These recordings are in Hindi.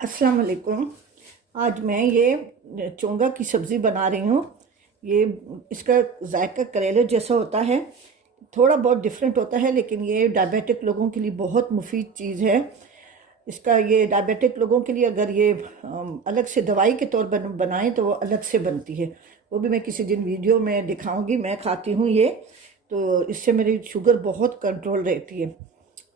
अस्सलाम वालेकुम। आज मैं ये चोंगा की सब्ज़ी बना रही हूँ। ये इसका जायका करेले जैसा होता है, थोड़ा बहुत डिफरेंट होता है, लेकिन ये डायबिटिक लोगों के लिए बहुत मुफीद चीज़ है। इसका ये डायबिटिक लोगों के लिए अगर ये अलग से दवाई के तौर पर बनाएं तो वो अलग से बनती है। वो भी मैं किसी दिन वीडियो में दिखाऊंगी। मैं खाती हूँ ये, तो इससे मेरी शुगर बहुत कंट्रोल रहती है।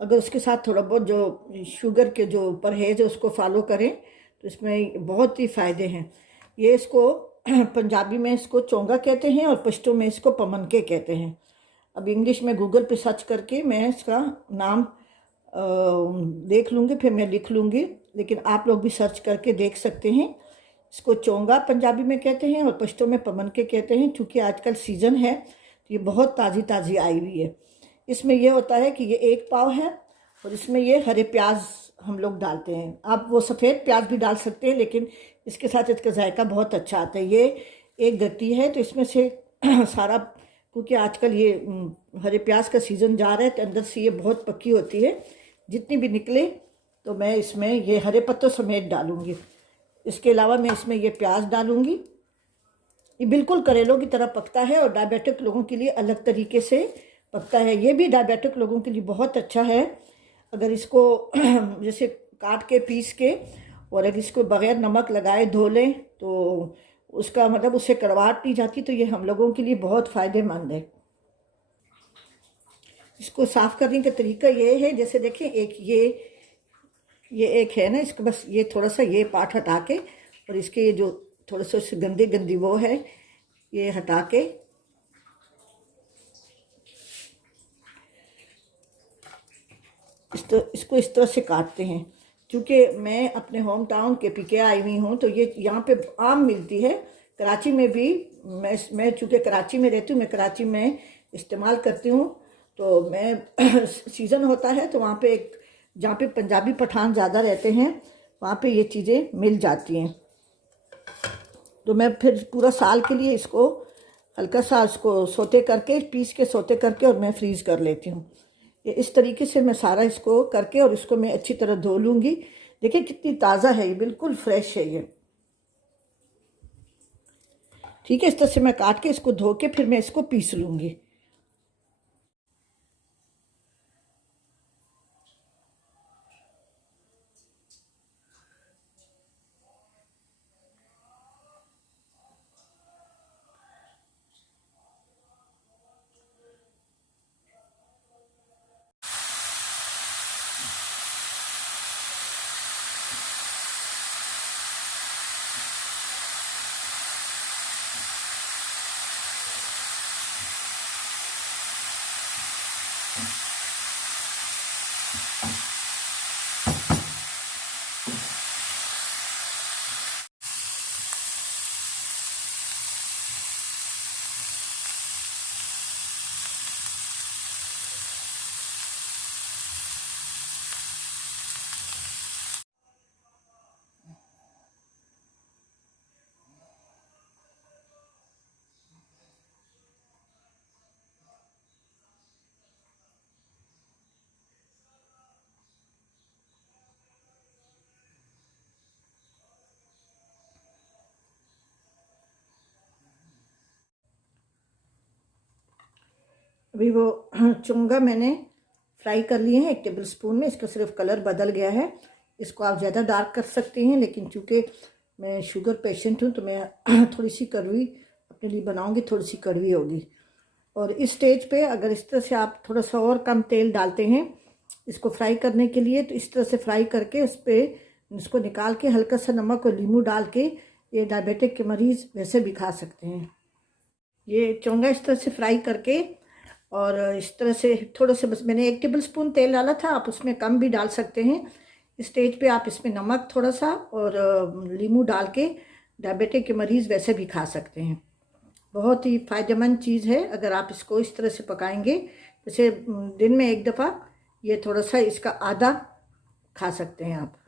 अगर उसके साथ थोड़ा बहुत जो शुगर के जो परहेज़ है उसको फॉलो करें तो इसमें बहुत ही फ़ायदे हैं। ये इसको पंजाबी में इसको चोंगा कहते हैं और पश्तो में इसको पमनके कहते हैं। अब इंग्लिश में गूगल पे सर्च करके मैं इसका नाम देख लूँगी, फिर मैं लिख लूँगी, लेकिन आप लोग भी सर्च करके देख सकते हैं। इसको चोंगा पंजाबी में कहते हैं और पश्तो में पमनके कहते हैं। चूँकि आजकल सीज़न है तो ये बहुत ताज़ी ताज़ी आई हुई है। इसमें यह होता है कि ये 1 पाव है और इसमें ये हरे प्याज हम लोग डालते हैं। आप वो सफ़ेद प्याज भी डाल सकते हैं, लेकिन इसके साथ इसका जायका बहुत अच्छा आता है। ये एक गट्टी है तो इसमें से सारा, क्योंकि आजकल ये हरे प्याज का सीज़न जा रहा है तो अंदर से ये बहुत पक्की होती है। जितनी भी निकले तो मैं इसमें ये हरे पत्तों समेत डालूँगी। इसके अलावा मैं इसमें ये प्याज डालूँगी। ये बिल्कुल करेलों की तरह पकता है और डायबिटिक लोगों के लिए अलग तरीके से पकता है। ये भी डायबिटिक लोगों के लिए बहुत अच्छा है। अगर इसको जैसे काट के पीस के और अगर इसको बग़ैर नमक लगाए धो लें तो उसका मतलब उससे कड़वाहट नहीं जाती, तो ये हम लोगों के लिए बहुत फ़ायदेमंद है। इसको साफ़ करने का तरीका ये है, जैसे देखें एक ये एक है ना, इसको बस ये थोड़ा सा ये पार्ट हटा के और इसके जो थोड़ा सा गंदी गंदी वो है ये हटा के इसको इस तरह से काटते हैं। क्योंकि मैं अपने होम टाउन के पीके आई हुई हूँ तो ये यहाँ पे आम मिलती है। कराची में भी मैं चूँकि कराची में रहती हूँ, मैं कराची में इस्तेमाल करती हूँ। तो मैं सीज़न होता है तो वहाँ पे एक जहाँ पे पंजाबी पठान ज़्यादा रहते हैं वहाँ पे ये चीज़ें मिल जाती हैं। तो मैं फिर पूरा साल के लिए इसको हल्का सा उसको सोते करके पीस के सोते करके और मैं फ्रीज़ कर लेती हूँ। ये इस तरीके से मैं सारा इसको करके और इसको मैं अच्छी तरह धो लूँगी। देखिए कितनी ताज़ा है, ये बिल्कुल फ्रेश है ये। ठीक है, इस तरह से मैं काट के इसको धो के फिर मैं इसको पीस लूँगी। अभी वो चोंगा मैंने फ्राई कर लिए हैं 1 टेबल स्पून में। इसका सिर्फ कलर बदल गया है। इसको आप ज़्यादा डार्क कर सकते हैं, लेकिन चूँकि मैं शुगर पेशेंट हूँ तो मैं थोड़ी सी कड़वी अपने लिए बनाऊँगी, थोड़ी सी कड़वी होगी। और इस स्टेज पे अगर इस तरह से आप थोड़ा सा और कम तेल डालते हैं इसको फ्राई करने के लिए, तो इस तरह से फ्राई करके उस पर इसको निकाल के हल्का सा नमक और नींबू डाल के ये डायबिटिक के मरीज़ वैसे भी खा सकते हैं। ये चोंगा इस तरह से फ्राई करके और इस तरह से थोड़ा सा, बस मैंने 1 टेबल स्पून तेल डाला था, आप उसमें कम भी डाल सकते हैं। इस स्टेज पे आप इसमें नमक थोड़ा सा और नींबू डाल के डायबिटिक के मरीज़ वैसे भी खा सकते हैं। बहुत ही फ़ायदेमंद चीज़ है अगर आप इसको इस तरह से पकाएंगे। जैसे दिन में 1 दफ़ा ये थोड़ा सा इसका आधा खा सकते हैं आप।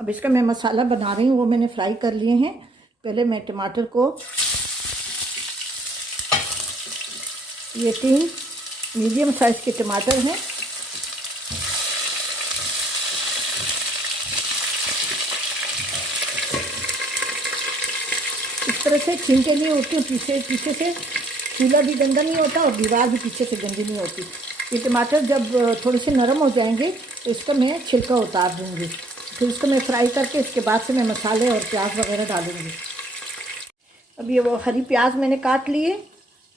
अब इसका मैं मसाला बना रही हूँ, वो मैंने फ्राई कर लिए हैं। पहले मैं टमाटर को, ये 3 मीडियम साइज़ के टमाटर हैं, तरह से छीनते नहीं होती हूँ, पीछे से चूल्हा भी गंदा नहीं होता और दीवार भी पीछे से गंदी नहीं होती। ये टमाटर जब थोड़े से नरम हो जाएंगे तो इसका मैं छिलका उतार दूँगी, फिर इसको मैं फ्राई करके इसके बाद से मैं मसाले और प्याज वगैरह डालूँगी। अब ये वो हरी प्याज मैंने काट लिए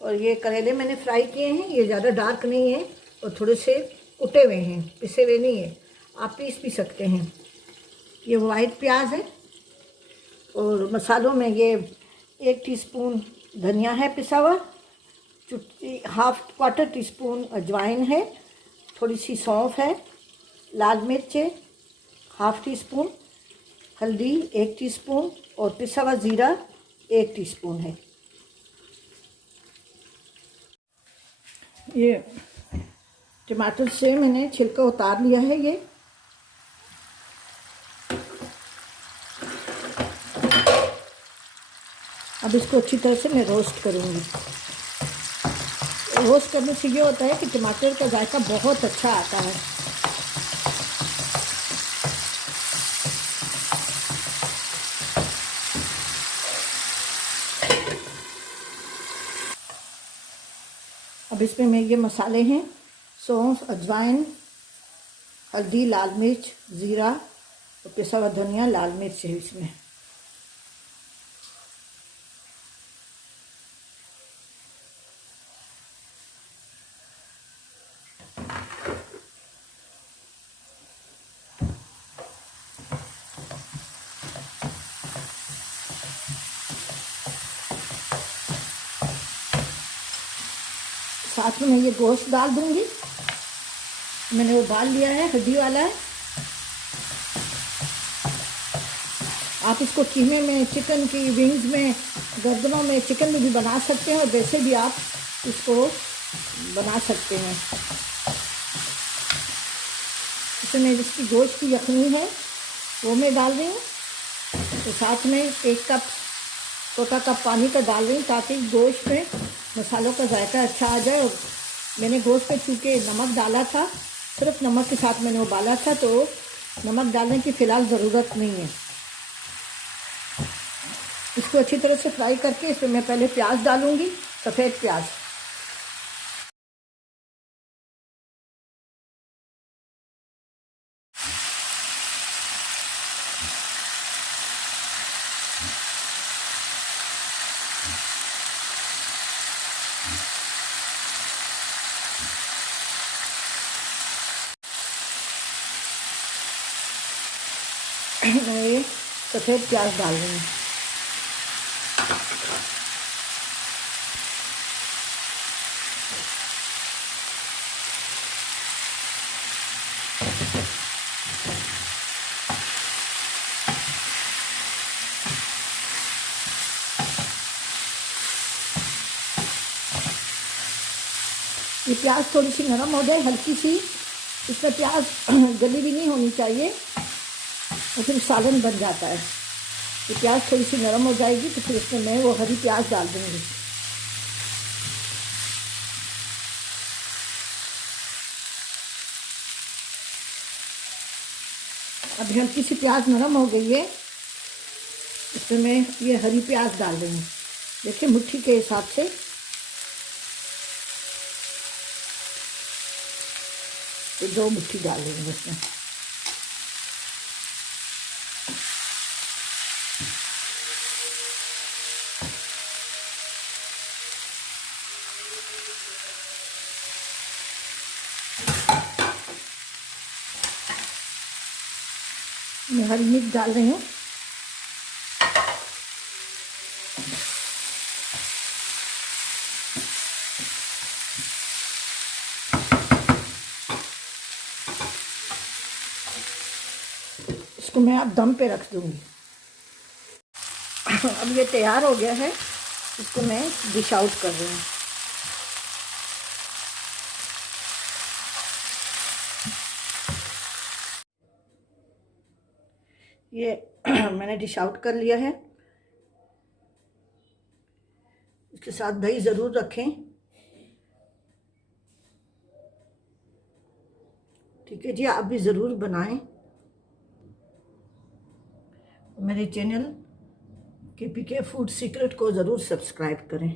और ये करेले मैंने फ्राई किए हैं। ये ज़्यादा डार्क नहीं है और थोड़े से कुटे हुए हैं, पिसे हुए नहीं है, आप पीस भी सकते हैं। ये वाइट प्याज है और मसालों में ये 1 टीस्पून धनिया है पिसा हुआ, चुटकी क्वार्टर टीस्पून अजवाइन है, थोड़ी सी सौंफ है, लाल मिर्च है ½ टीस्पून, हल्दी 1 टीस्पून और पिसा हुआ ज़ीरा 1 टीस्पून है। ये टमाटर से मैंने छिलका उतार लिया है। ये अब इसको अच्छी तरह से मैं रोस्ट करूँगी। रोस्ट करने से ये होता है कि टमाटर का जायका बहुत अच्छा आता है। अब इसमें मैं ये मसाले हैं, सौंफ, अजवाइन, हल्दी, लाल मिर्च, ज़ीरा और पिसा हुआ धनिया, लाल मिर्च है इसमें। साथ में मैं ये गोश्त डाल दूंगी, मैंने उबाल लिया है, हड्डी वाला है। आप इसको कीमे में, चिकन की विंग्स में, गर्दनों में, चिकन में भी बना सकते हैं और वैसे भी आप इसको बना सकते हैं। इसमें जिसकी गोश्त की यखनी है वो मैं डाल रही हूँ, तो साथ में 1 कप छोटा कप पानी का डाल रही हूँ ताकि गोश्त में मसालों का जायका अच्छा आ जाए। और मैंने गोश्त पे चूँकि नमक डाला था, सिर्फ नमक के साथ मैंने उबाला था, तो नमक डालने की फ़िलहाल ज़रूरत नहीं है। इसको अच्छी तरह से फ्राई करके इसमें मैं पहले प्याज डालूँगी, सफ़ेद प्याज। मैं ये सफ़ेद प्याज डाल रही हूँ। ये प्याज थोड़ी सी नरम हो जाए, हल्की सी, इसमें प्याज गली भी नहीं होनी चाहिए और फिर सालन बन जाता है। ये प्याज थोड़ी सी नरम हो जाएगी तो फिर इसमें मैं वो हरी प्याज डाल दूँगी। अभी हल्की सी प्याज नरम हो गई है, इसमें मैं ये हरी प्याज डाल रही हूँ। देखिए मुट्ठी के हिसाब से, तो 2 मुट्ठी डाल देंगे इसमें। मैं हरी मिर्च डाल रही हूँ। इसको मैं अब दम पे रख दूँगी। अब ये तैयार हो गया है, इसको मैं डिश आउट कर रही हूँ। ये मैंने डिश आउट कर लिया है। इसके साथ दही ज़रूर रखें, ठीक है जी, आप भी ज़रूर बनाएं। मेरे चैनल KPK फूड सीक्रेट को ज़रूर सब्सक्राइब करें।